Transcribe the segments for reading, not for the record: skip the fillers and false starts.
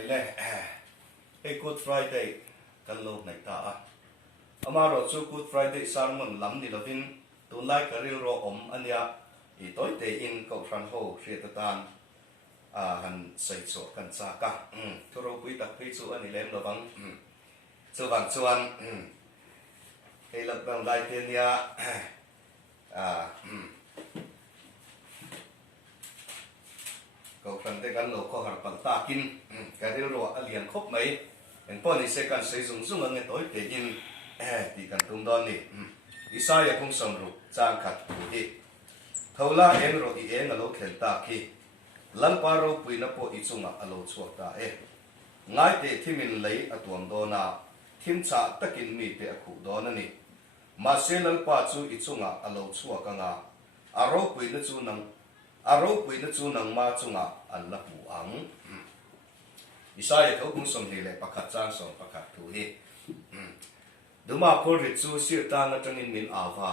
hay le hey Good Friday kan lo nai ta amaro chu Good Friday sermon lam ni lovin tun lai karil ro ania I toy te in ko fran ho hria ta tan han sei cho kan cha ka thuro pui tak phei chu ani lem lovang chu wang chuan hey lak bang lai te nia cậu phần đây gắn lỗ có hạt bằng ta kinh cái điều đó liền khóc mấy en pon ni se kan sei zung zung ang toy te in ti kan tum don ni Isaiah kung som ru chang khat pu hi thola en ro I en alo khen ta khi lan pa ro pui na po I chunga alo chuak ta ngai te thimin lei atuam do na thim cha takin mi te khu do na ni ma se lan pa chu I chunga alo chuak anga aro pui na chu nang ma chunga an la pu ang Isaiah thau kung som ni le pakhat chang som pakhat thu hi duma por ri chu sir ta na tangin min ava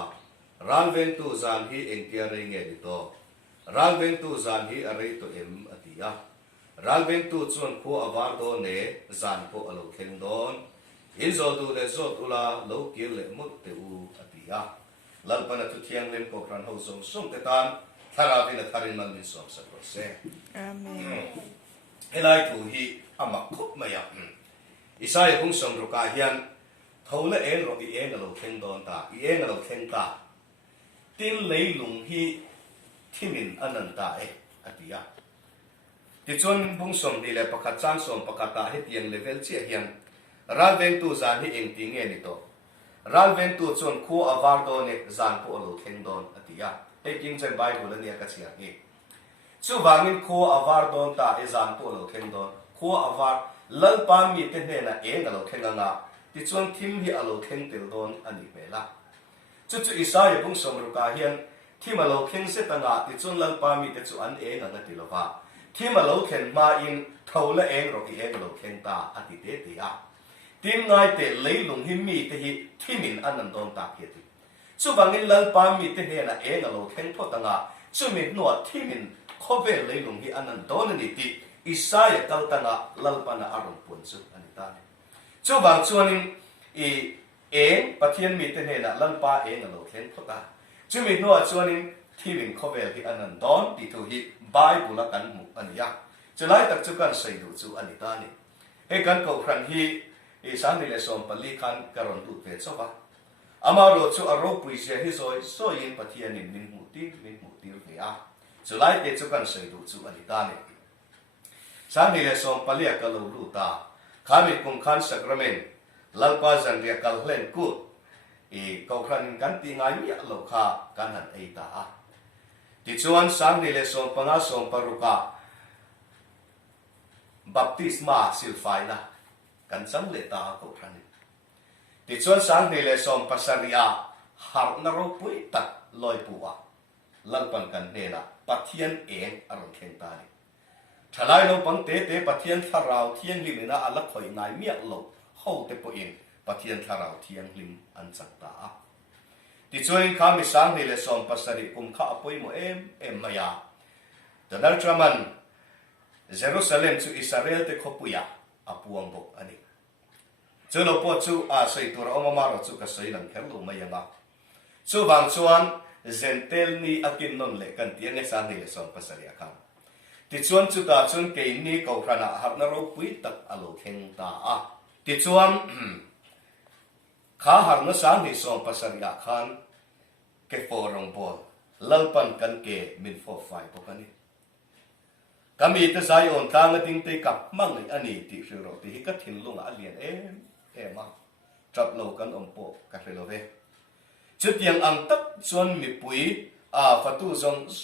ralven tu zan hi engtia rei nge ni to ralven tu zan hi arei to em atia ralven tu chuan ko avar do ne zan ko alo khen don in zo du le zo ula lo kil le mut te u atia lal pana tu thiang lem ko ran ho som som te tan thara vin tharin man min som sa ko se amen helai tu hi ama khop maya Isaiah kung som ru ka hian thola en ro I en alo khen don ta I en alo khen ta tin lei lung hi thimin ananta atia ti chon bung som ni le pakhat chang som pakata he tiang level che hian ralven tu zan hi eng ti nge ni to ralven tu chon khu avar do ne zan ko alo khen don atia he king chen bible ni ka chia ni chu wangin khu avar don ta e zan ko alo khen don khu avar lal pa mi te ne na eng alo khen nga ti chuan thim hi alo khen tel don ani bela chu Isaiah bung som ru ka hian thim alo khen se tanga ti chuan lal pa mi te chu an e nga ti lova thim alo khen ma in thola eng ro ki eng alo khen ta ati te ti a tim ngai te leilung hi mi te hi thimin anan don ta ki ti chu bangin lal pa mi te ne na eng alo khen tho tanga chu mi no thimin khobe leilung hi anan don ni ti Isaiah kal tanga lal pa na arong pun chu ani ta chu bang chuanin eng pathian mi te ne na lal pa eng alo khen tho ta chu mi no chuanin thimin khobe hi anan don ti thu hi Bible kan mu ania chulai tak chu kan sei du chu ani ta ni he kan ko phran hi san ni le som pali khan karon tu ve chowa amaro chu aro pui se hi so in pathian in min mu ti ve a chulai te chu kan sei du chu ani ta ni san ni le som pali ka lo lu ta khami kum khan sacrament lalpa zan ria kal hlen ku ko phran kan ti ngai mi lo kha kan han ei ta ti chuan sang ni le som panga som paruka baptisma silfaina kan sang le ta ko thani ti chuan sang ni le som pasaria har na ro pui tak loi puwa lalpan kan ne na pathian eng arong khen ta ni thalai lo pang te pathian tharau thiang lim na ala khoi ngai mi lo ho te po in pathian tharau thiang lim an chak ta ti chuan kha mi sang ni le som pasari kum kha apoi mo em maya Donald Trump Jerusalem chu Israel te khopuya apuang bok ani chulo po chu a sei tur omama ro chu ka sei lang kherlu mayanga chu wang chuan zentel ni akin non le kan tian ne sang ni le som pasari akam ti chuan chu ta chun ke ni ko rana har na ro pui tak alo kheng ta ti chuan kha har na sang ni som pasari akhan ke forong bol lalpan kan ke min fo fai pokani kami te sai on tang ting te kap mang ani ti ro ti ka thin lunga alian ma trap lo kan ompo ka relo ve chu tiang ang tak chuan mi pui fatu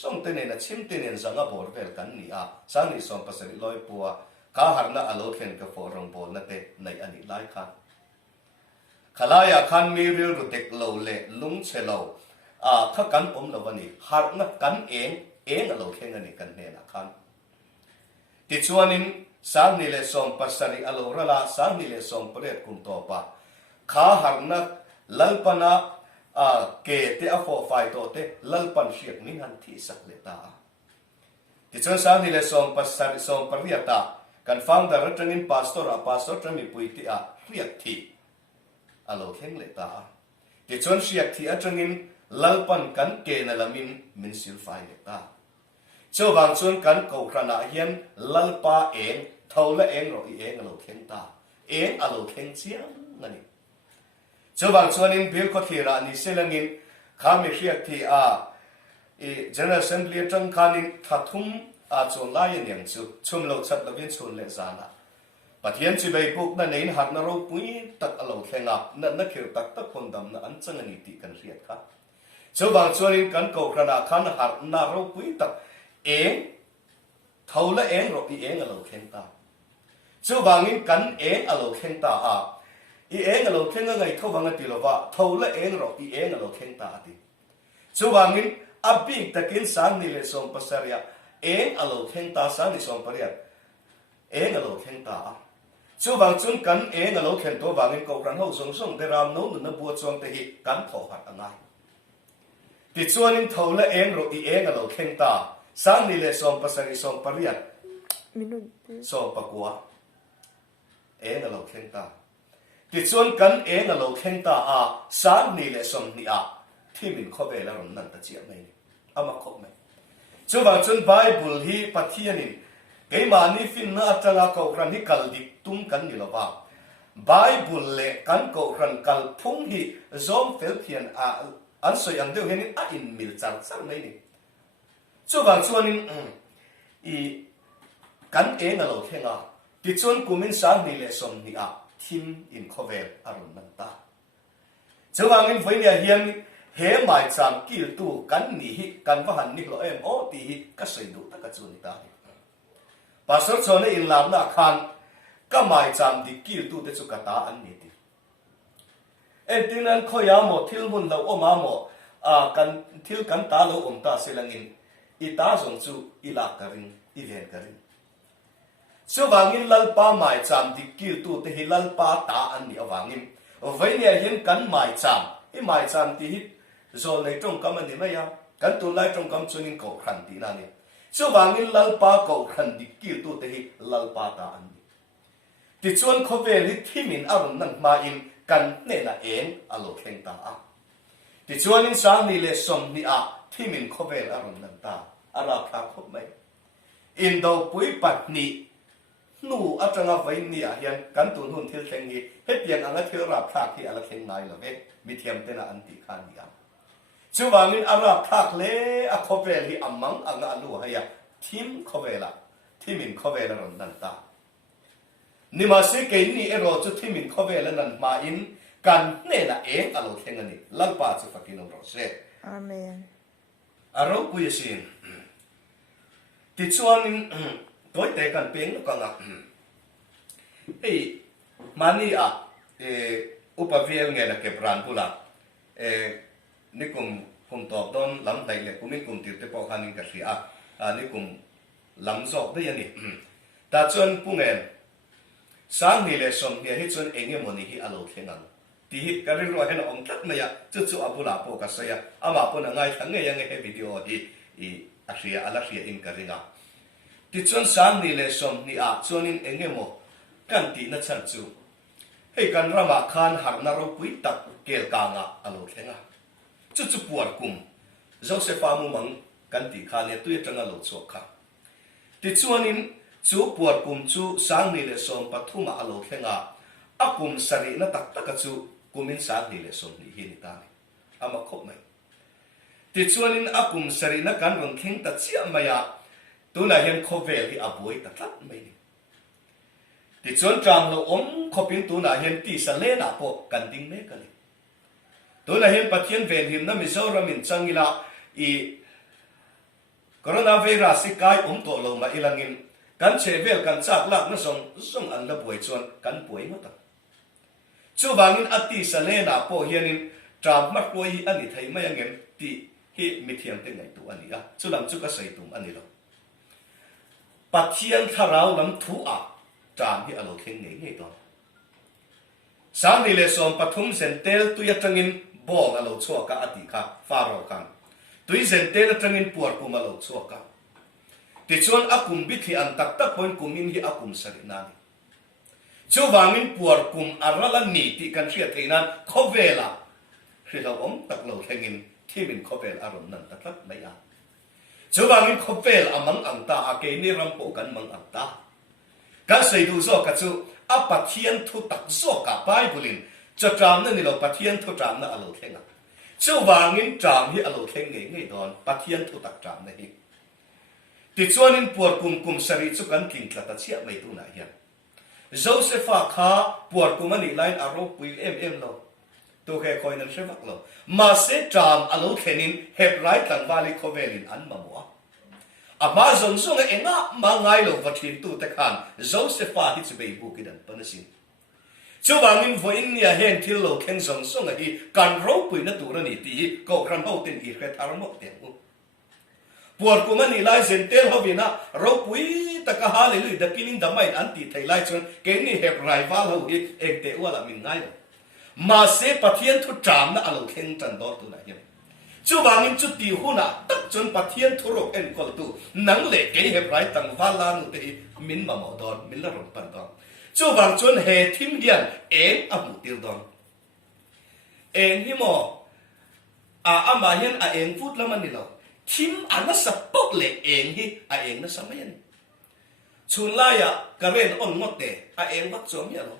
song te ne na chim te ne zanga bor vel kan ni sang ni som pasari loi puwa ka harna alo khen ka forong bol na te nai ani lai kha khalaya khan mi ril ru tek lo le lung chelo kha kan om lo wani har na kan eng alo khen ani kan ne na khan ti chuanin sang ni le som pasari alo rala sang ni le som pret kum to pa kha har na lalpana ke te a fo fai to te lalpan hriat ning han thi sak le ta ti chuan sang ni le som pasari som pariata กันฟังแต่รัฐงินพาสตอร์จะมีปุยที่เรียกที่อโลเข่งเลตาที่ชวนเสียกที่รัฐงินลัลปันกันเกนละมินสิลไฟเลตาเจ้าบางชวนกันกูขนาเฮียนลัลปาเองเท่าละเองเราเองอโลเข่งตาเองอโลเข่งเสียงนั่นนี่เจ้าบางชวนนินบิลก็ที่ร้านนี้เสลังินข้ามีเรียกที่General Assembly จังคันินทัดทุ่มจนไล่ยังจูชุมเราชัดเราเป็นชนเลสานะปะเทียนจีใบปุกนั่นเองหักนรกปุยตักอโลเข่งนั่นนักเขียวตักคนดำนั่นอันจังนิติกันเรียกครับเจ้าบางชวนนินกันกูขนาขันหักนรกปุยตักเองเท่าละเองเราเองอโลเข่งตาเจ้าบางนินกันเองอโลเข่งตาเองอโลเข่งก็ไงเขาบางทีเราว่าเท่าละเองเราเองอโลเข่งตาดิเจ้าบางนินอับบิกตะกินสังนิเลสมปัสริยเองอโลเข่งตาสังนิสมปริยเองอโลเข่งตาเจ้าบางจุนกันเองอโลเข่งตัวบางนินกูรันเขาส่งแต่รำโน้นนบัวจวงแต่หิกันถอหัดอันไงติดส่วนนินเท่าละเองเราเองอโลเข่งตาสังนิเลสมปัสริสมปริยสมปะกัวเองอโลเข่งตาติดส่วนกันเองอโลเข่งตาสังนิเลสมนี่ที่มินข้อเวลาเรานั่นตะเจียบไม่เอามาคบไหมช่วงบางช่วงไบเบิลฮีปะเทียนินเกี่ยมานี่ฟินน่าจะงาเกาครันที่กัลดิกตุ้มกันนี่หรอวะไบเบิลเล่กันเกาครันกัลพุ่งฮีซอมเฟลเทียนอันสวยอันเดียวเห็นนี่อินมิลจังสังไม่นี่ช่วงบางช่วงนี้กันเองเราแค่งติดช่วงกุมินสังนี่เลยสมนี่ทีมอินข้อเวลอารมณ์นั่นตาช่วงบางนี้ไฟเนี่ยเฮียนเฮหมายจำกิลตูกันนี่กันว่าหันนี่เราโอ้ตีก็ใส่ดูตะกจุนตาภาษาชนในอินลามนักขันก็หมายจำดิกิลตูเดจุกตาอันนี้ตีที่นั้นขอยาหมดทิลมุนเราอมาหมดกันทิลกันตาเราตาเสลังินอีตาสงจูอีลากรินอีเวนกรินช่วงวางินลัลปาหมายจำดิกิลตูเตหิลัลปาตาอันนี้วางินวันนี้เห็นกันหมายจำหมายจำที่โซนในตรงกำมันนี่ไม่ยากันตัวไล่ตรงกำชนินเก่าขันตีนั่นนี่ช่วงบางนี้ลัลปาเก่าขันดิกิลตัวเตหิลัลปาตาอันนี้ติดชวนเขาเวลิที่มินอารมณ์นั่นมาอินกันเนี่ยนะเองอโลเข่งตาติดชวนนิสังนี่เลสมนี่ที่มินเขาเวลอารมณ์นั่นตาอาราพาคบไหมอินโดปุยปัตนีนู่อาจารย์ไว้เนี่ยเห็นกันตุนหุ่นเที่ยวเข่งนี้เฮ็ดยังอันละเที่ยวราพาที่อะไรเข่งไหนล่ะเว้มีเทียมเตนะอันติคานี่ช่วงวันนี้อาราบทักเล่ขบเวลีอัมมังอังอาลูให้ทีมขบเวลาที่มินขบเวลารันดันตานี่มาสิเกนี่เอโรจุที่มินขบเวลานั้นมาอินกันเนี่ยนะเองอโลเข่งนี่ลังปาจุฟักินองรอเซ่อาเมนอารมณ์กุยสินติดชวนตัวเตะกันเป็นก็งับมันนี่อุปวิเอลเงี้ยนะเก็บรันพูละนี่กลุ่มตอบโดนลำไตเลยกลุ่มนี้กลุ่มติดแต่พอคันนี้ก็เสียนี่กลุ่มลำสอบได้ยังนี่แต่จนปุ่งเองสังนี่เลยสมเนี่ยที่จนเองเนี่ยมันนี่อโลเข่งันที่การเรียนรู้ให้น้องทักเนี่ยจุดๆอับุลาโปกัสยาอามาปุ่นง่ายทั้งเงี้ยยังไงวิดีโอที่อาเซียอาเซียอินกันริงที่จนสังนี่เลยสมนี่จนเองเนี่ยโมกันตีนัดฉันจูให้กันรามาคานหักนรกปุยตักเกลกางอโลเข่งจุดปวดกุมโจเซฟามุมังกันตีคานเนี่ยตัวจังอโลชวค่ะติดชวนินจูปวดกุมจูสังนี่เลสมปัทุมาอโลเข่งกุมสรีนัตักตะกจูกุมินสังนี่เลสมนี่หินิตานี่อามาคบไหมติดชวนินกุมสรีนักันรองเข่งตัดเสียมายาตัวไหนเห็นโคเวลีบวยตัดลัดไม่นี่ติดชวนจามเราขบินตัวไหนเห็นตีสเลน่ะพอกันดิ้งเมกันตัวไหนเห็นปัจเจียนเวรหิมน้ำมิโซรามินจังกิลาโคโรนาไวรัสกายตัวลงมาอีหลังอินกันเชเวลกันจากลักนั่นส่งอันละป่วยชวนกันป่วยหมดอ่ะช่วงบางอินอติสเลน่ะพอเห็นจามมัดป่วยอันนี้ไทยไม่ยังเงินตีที่มิเทียมเต็งไงตัวอันนี้ช่วงหลังจุกก็ใส่ตุ่มอันนี้หรอปัจเจียนถ้าเราลำทุจามที่อโลเข่งไงตัวสามนี่เลยส่งปฐุมเซนเตลตุยจังอินบ่ออโลชัวกะอติค่ะฟาโรกันตุยเซนเตลจังอินปวดกุมาโลชัวกะ ติชวนอากุมบิที่อันตักตักบนกุมินที่อากุมสรินานีชูวางินปวดกุมอารัลนีที่กันเชียที่นั้นขบเวลาคือเราตักเราแข่งินที่มินขบเวลอารมณ์นั้นตักตักไม่ยากชูวางินขบเวลอามังอังตาอาเกนิรัมโปกันมังอังตาก็ใส่ดูโซกัจูอาปัทยันทุตักโซกับไปบุลินจะจามนั่นนี่เราปัทยันทุจามนั่นอารมณ์แข่งชูวางินจามที่อารมณ์แข่งเงี้ยดอนปัทยันทุตักจามนั่นเองติดชวนนินปวดกุมสริจุกันกินกระตัดเชียไม่ตัวไหนยันโจเซฟข้าปวดกุมันนี่ไลน์อารมณ์ปุยเอ็มเราตัวแค่คอยนั่นเชฟักเรามาเสจามอารมณ์แค่นินเฮบไรตันวาลิโคเวลินอันมามัวอามาจงส่งเองอ่ะมาไงเราวัดทิ้งตัวแต่ขันโจเซฟที่จะไปบุกิดันปนสินช่วงนี้วันนี้เห็นที่เราแข่งส่งที่การรบปุยนั่นตัวนี่ที่ก็ครั้งเอาเต็มอีกแค่ทารมกเต็มปวดกุมันนี่ไล่เส้นเตลเขาวินะเราปุยตะกะหาเลยลุยตะกินินดำไม่อันตีไทยไล่ชนเก่งนี่เห็บไรฟ้าเขาเองเตะว่าละมินง่ายมาเสปะเทียนทุจามนะอารมณ์แข่งจันดอตัวไหนยังช่วงนี้จุดที่หัวน่ะตักจนปะเทียนทุรกเอ็นคนตัวนังเล็กเกี่ยเห็บไรตั้งฟ้าลานุเตะมินมาหมอดอนมินละรถปันดอนช่วงจนเฮทิมเฮียนเอ็งอามุติลดอนเอ็งที่หมออามาเฮียนเอ็งพูดแล้วมันนี่เราทิมอันนั้นสปอกเล็กเองที่เองนั่นสมัยนี้ชุนไล่กระเรนอ่อนงดเตะเองวัดจอมเนี่ยหรอ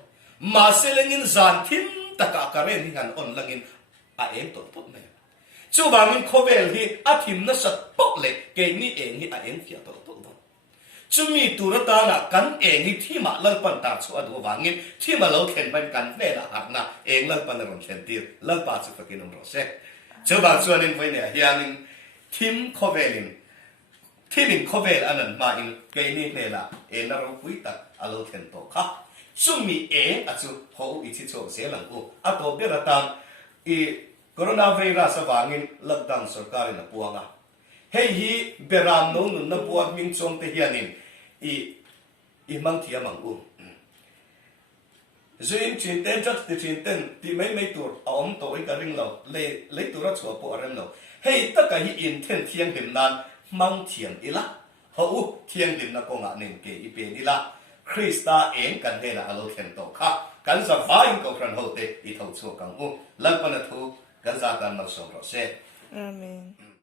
มาเสลงินจานทิมตะกะเรนที่หันอ่อนลังอินเองตัวปุ๊บเนี่ยชูบางินโคเวลที่ทิมนั่นสปอกเล็กเกนี่เองที่เองเกี่ยวตัวปุ๊บจุมีตุรตานะกันเองที่มาเลิกปันตาชัวดูวางินที่มาเลิกเห็นเป็นกันเวลาหักนะเองเลิกปันรอนเห็นตีเลิกปาสุฟกินนรสเซชูบางส่วนนึงไปเนี่ยเฮียนินทิมโคเวลินที่มินโคเวลอันนั้นมาอินเกนี่เนี่ยละเอ็นเราคุยตัดอารมณ์เห็นตัวค่ะซุ่มมีเองอาจจะเขาอิจิโชเสียหลังกูอ่ะตัวเบียร์ตังโคโรนาไวรัสวางินลักดังสุรการินปัวงะเฮ้ยเบรามโนนุนนปัวมิงจงเทียนินมังเทียมังกูจุนชินเต้นจัดติชินเต้นที่ไม่ตัวเอาอมตัวไอ้กระริงเราเลยตัวรัชชัวปัวเรมเราเฮ้ยตะกะฮีอินเทนเทียงหิมนานมังเทียงอีละเขาเทียงหิมนักงานหนึ่งเกอีเปนี่ละคริสตาเองกันเฮนะอโลเทนโตค่ะกันจะฟ้าอินก็ครันโฮเตอีเท่าชัวกังลังปนทุกันจากกันมาส่งเราเสอาเมน